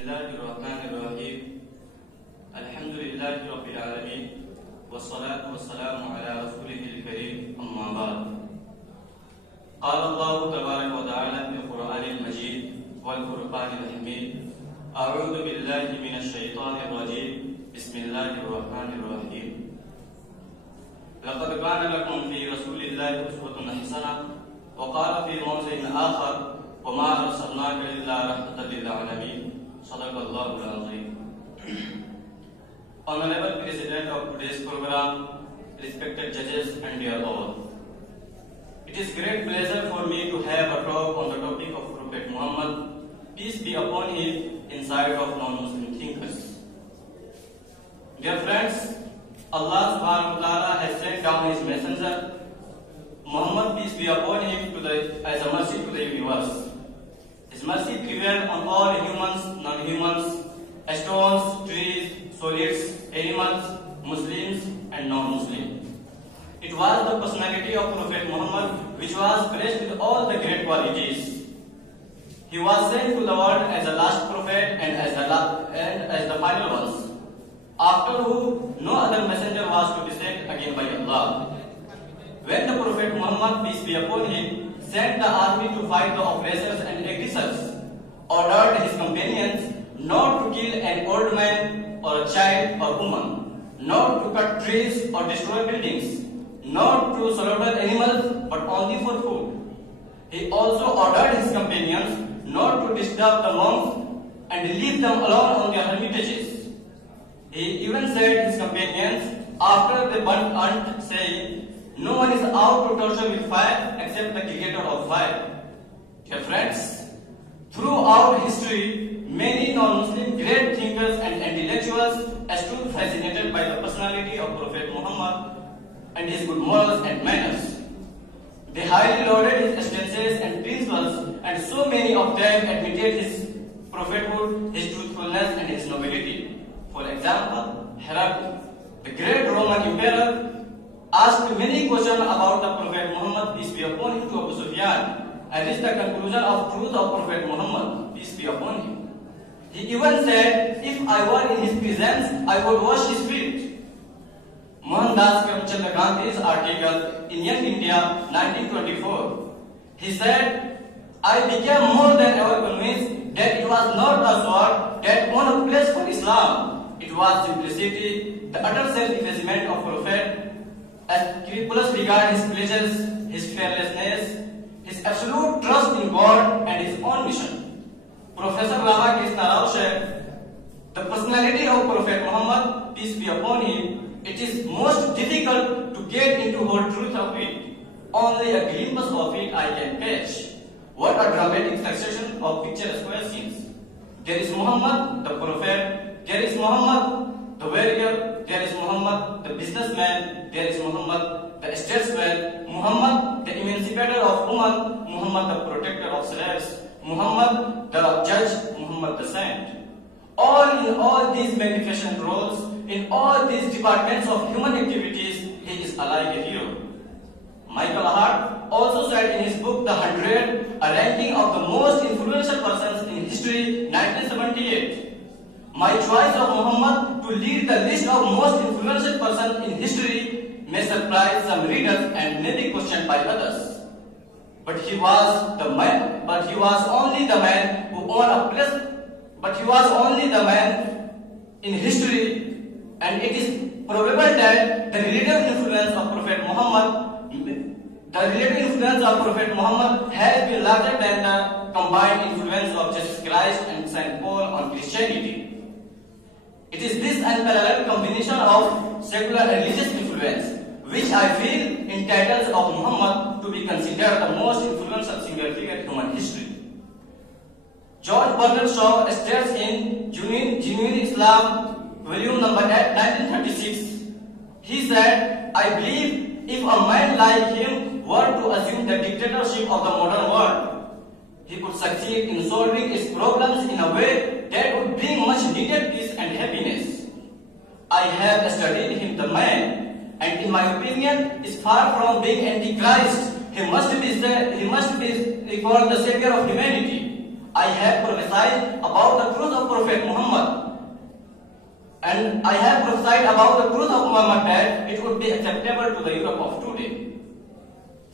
الله الرحمن الرحيم الحمد لله رب العالمين والصلاة والسلام على رسوله الكريم أما بعد قال الله تبارك وتعالى في القرآن المجيد والفرقان الحميد أعوذ بالله من الشيطان الرجيم بسم الله الرحمن الرحيم لقد كان لكم في رسول الله أسوة حسنة وقال في موضع آخر وما أرسلناك إلا رحمة للعالمين صدق الله العظيم. Honorable President of today's program, respected judges and dear all, it is great pleasure for me to have a talk on the topic of Prophet Muhammad, peace be upon him, inside of non-Muslim thinkers. Dear friends, Allah subhanahu wa ta'ala has sent down his messenger Muhammad, peace be upon him, as a mercy to the universe. His mercy prevailed on all humans, non-humans, stones, trees, solids, animals, Muslims and non-Muslims. It was the personality of Prophet Muhammad which was blessed with all the great qualities. He was sent to the world as the last prophet and as the final ones, after whom no other messenger was to be sent again by Allah. When the Prophet Muhammad, peace be upon him, sent the army to fight the oppressors and aggressors, ordered his companions not to kill an old man or a child or woman, not to cut trees or destroy buildings, not to slaughter animals but only for food. He also ordered his companions not to disturb the monks and leave them alone on their hermitages. He even said his companions after they burnt ant, saying, "No one is out to torture with fire except the creator of fire." Dear friends, throughout history, many non-Muslim great thinkers and intellectuals stood fascinated by the personality of Prophet Muhammad and his good morals and manners. They highly lauded his excellences and principles, and so many of them admitted his prophethood, his truthfulness and his nobility. For example, Herod, the great Roman emperor, asked many questions about the Prophet Muhammad, peace be upon him, to Abu Sufyan, and reached the conclusion of truth of Prophet Muhammad, peace be upon him. He even said, "If I were in his presence, I would wash his feet." Mohandas Karamchand Gandhi's article in Young India, 1924, he said, "I became more than ever convinced that it was not a sword that won a place for Islam. It was simplicity, the utter self-effacement of Prophet, as scrupulous regard his pleasures, his fearlessness, his absolute trust in God and his own mission." Professor Ramakrishna Rao said, "The personality of Prophet Muhammad, peace be upon him, it is most difficult to get into whole truth of it. Only a glimpse of it I can catch. What a dramatic succession of picturesque scenes. There is Muhammad, the prophet, there is Muhammad, the warrior, there is Muhammad, the businessman, there is Muhammad, the statesman, Muhammad, the emancipator of women, Muhammad, the protector of slaves, Muhammad, the judge, Muhammad, the saint. In all these magnificent roles, in all these departments of human activities, he is alike a hero." Michael Hart also said in his book The 100, a ranking of the most influential persons in history, 1978, "My choice of Muhammad to lead the list of most influential persons in history may surprise some readers and may be questioned by others. But he was only the man who owned a place. But he was only the man in history, and it is probable that the relative influence of Prophet Muhammad has been larger than the combined influence of Jesus Christ and Saint Paul on Christianity. It is this unparalleled combination of secular and religious influence which I feel entitles of Muhammad to be considered the most influential single figure in human history." George Bernard Shaw states in Genuine Islam, volume number 8, 1936, he said, "I believe if a man like him were to assume the dictatorship of the modern world, he could succeed in solving its problems in a way that would bring much needed peace and happiness. I have studied him, the man, and in my opinion is far from being antichrist. He must be called the savior of humanity. I have prophesied about the truth of Prophet And I have prophesied about the truth of Muhammad that it would be acceptable to the Europe of today.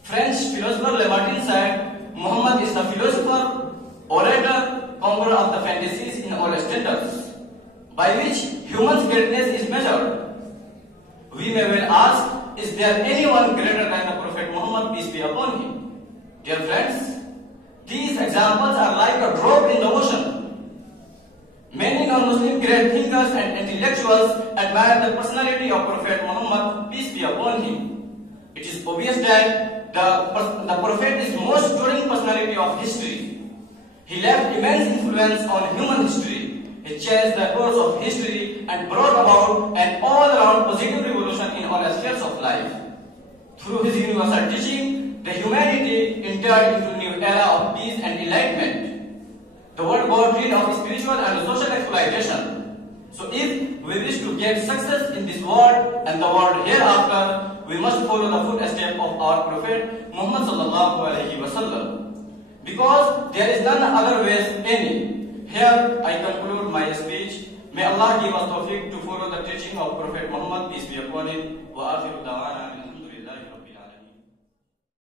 French philosopher Lamartine said, Muhammad is the philosopher, orator, conqueror of the fantasies in all standards, by which human's greatness is measured. We may well ask, is there anyone greater than the Prophet Muhammad, peace be upon him? Dear friends, these examples are like a drop in the ocean. Many non-Muslim great thinkers and intellectuals admire the personality of Prophet Muhammad, peace be upon him. It is obvious that the Prophet is the most enduring personality of history. He left immense influence on human history. He changed the course of history and brought about an all-around positive revolution in all aspects of life. Through his universal teaching, the humanity entered into a new era of peace and enlightenment. The world got rid of spiritual and social exploitation. So if we wish to get success in this world and the world hereafter, we must follow the footsteps of our Prophet Muhammad sallallahu alaihi wasallam. Because there is none other ways any. Here I conclude my speech. May Allah give us tawfiq to follow the teaching of Prophet Muhammad, peace be upon him. Wa akhiru da'wana.